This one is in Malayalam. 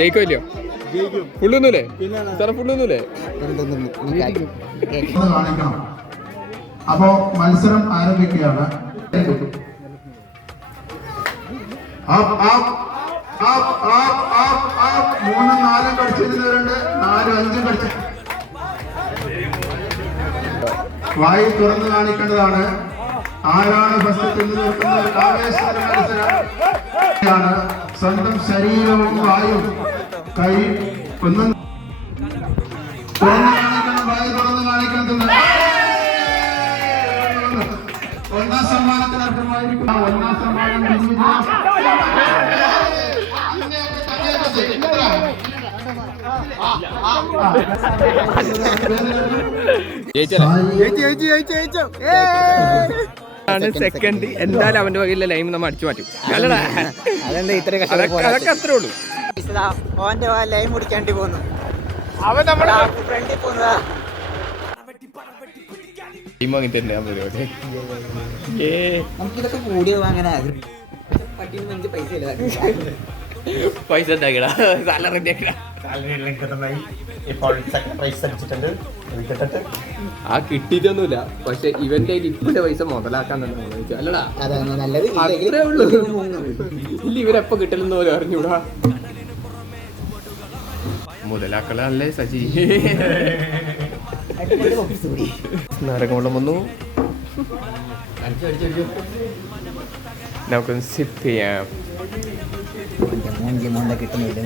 ജയിക്കുമല്ലോ ഫുള്ളൊന്നുമില്ലേ സാറേ ഫുള്ളൊന്നുമില്ലേ കാണിക്കണം. അപ്പോ മത്സരം ആരംഭിക്കുകയാണ്. മൂന്നും നാലും കടിച്ചിരുന്നവരുണ്ട്, 4, 5 കടിച്ചു. വായി തുറന്നു കാണിക്കേണ്ടതാണ്. ആരാണ് ഫസ്റ്റ് തിന്നു തീർക്കുന്നത്? ആവേശകര മത്സരമാണ്. സ്വന്തം ശരീരവും വായും കൈ ഒന്നും തുറന്നു കാണിക്കണം. വായി തുറന്നു കാണിക്കണം. ഒന്നാം സമ്മാനത്തിന് അർഹമായിരിക്കും. ഒന്നാം സമ്മാനം സെക്കൻഡ്. എന്തായാലും അവന്റെ വകയിലെ ലൈം നമ്മൾ അടിച്ചു മാറ്റും. അതൊക്കെ അത്രേ ഉള്ളൂ. ഓന്റെ ലൈം കുടിക്കാണ്ടി പോന്നു. അവൻ നമ്മളെ ഫ്രണ്ടിൽ പോന്നതാ. നമുക്കിതൊക്കെ കൂടി അങ്ങനെ പൈസ ഉണ്ടാക്കടാ, സാലറി ആ കിട്ടിയിട്ടൊന്നുമില്ല. പക്ഷെ ഇവന്റെ ഇപ്പത്തെ പൈസ മുതലാക്കാൻ തന്നെ അല്ലടാ. അത്രേ ഉള്ളൂ. ഇല്ല ഇവരെപ്പ കിട്ടലെന്ന് പോലെ അറിഞ്ഞൂടാ. മുതലാക്കളല്ലേ സജി. നാരങ്ങോളം വന്നു. നമുക്കൊന്ന് സിപ്പ് ചെയ്യാം. കിട്ടുന്നില്ല.